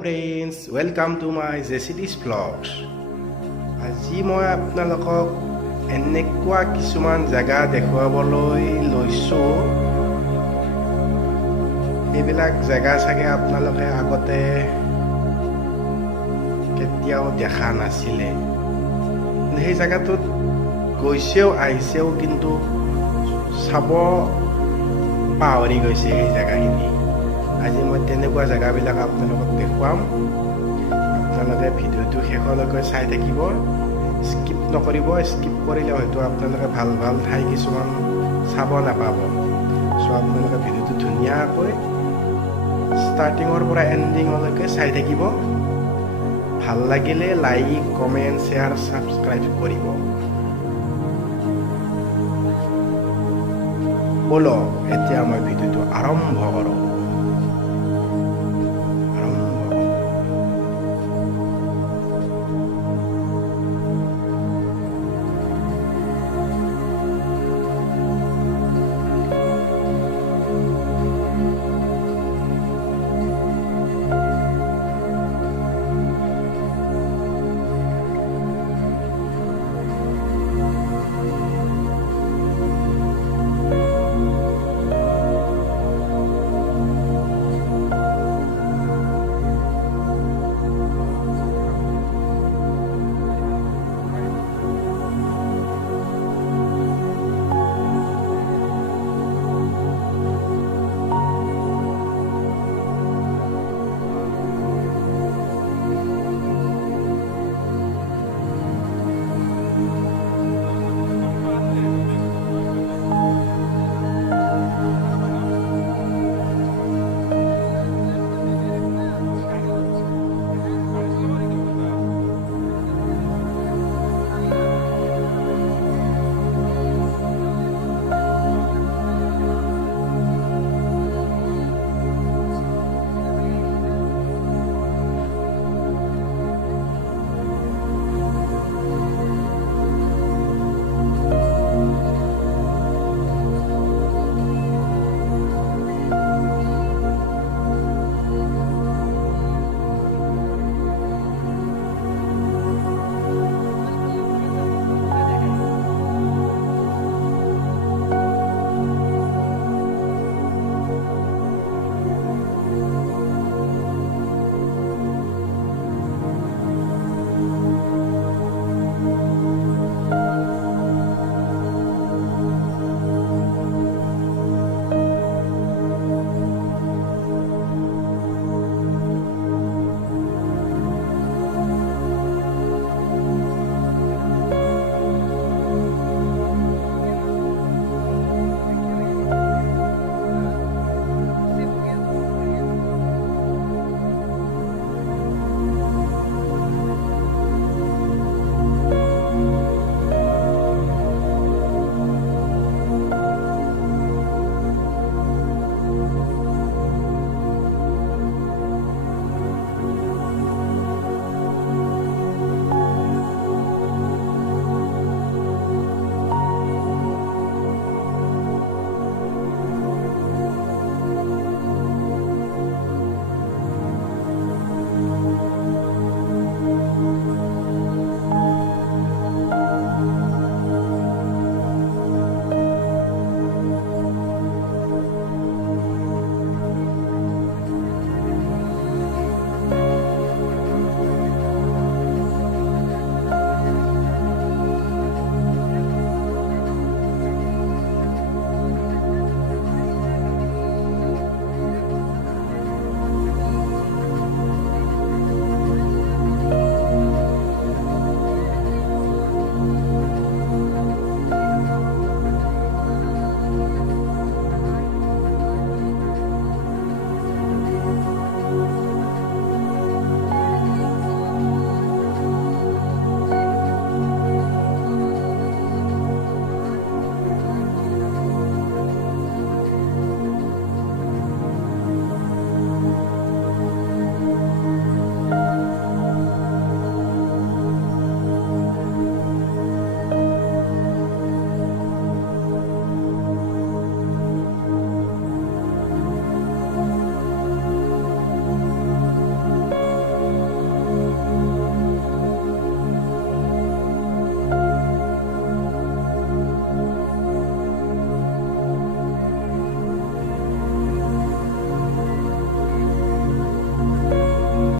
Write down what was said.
friends, welcome to my JCD's vlogs. আজি মই আপোনালোকক এনেকুৱা কিছুমান জায়গা দেখুৱাবলৈ লৈছোঁ। এইবিলাক জায়গা চাগে আপোনালোকে আগতে কেতিয়াও দেখা নাছিলে। সেই জায়গাটোত গৈছেও আহিছেও, কিন্তু চাব পাহৰি গৈছে সেই জায়গাখিনি। আজি মই তেনেকুৱা জায়গাবিলাক আপোনালোকক দেখুৱাম। আপোনালোকে ভিডিঅ'টো শেষলৈকে চাই থাকিব, স্কিপ নকৰিব। স্কিপ কৰিলে হয়তো আপোনালোকে ভাল ভাল ঠাই কিছুমান চাব নাপাব। চ' আপোনালোকে ভিডিঅ'টো ধুনীয়াকৈ ষ্টাৰ্টিঙৰ পৰা এণ্ডিঙলৈকে চাই থাকিব। ভাল লাগিলে লাইক, কমেণ্ট, শ্বেয়াৰ, ছাবস্ক্ৰাইব কৰিব। ব'লক এতিয়া মই ভিডিঅ'টো আৰম্ভ কৰোঁ।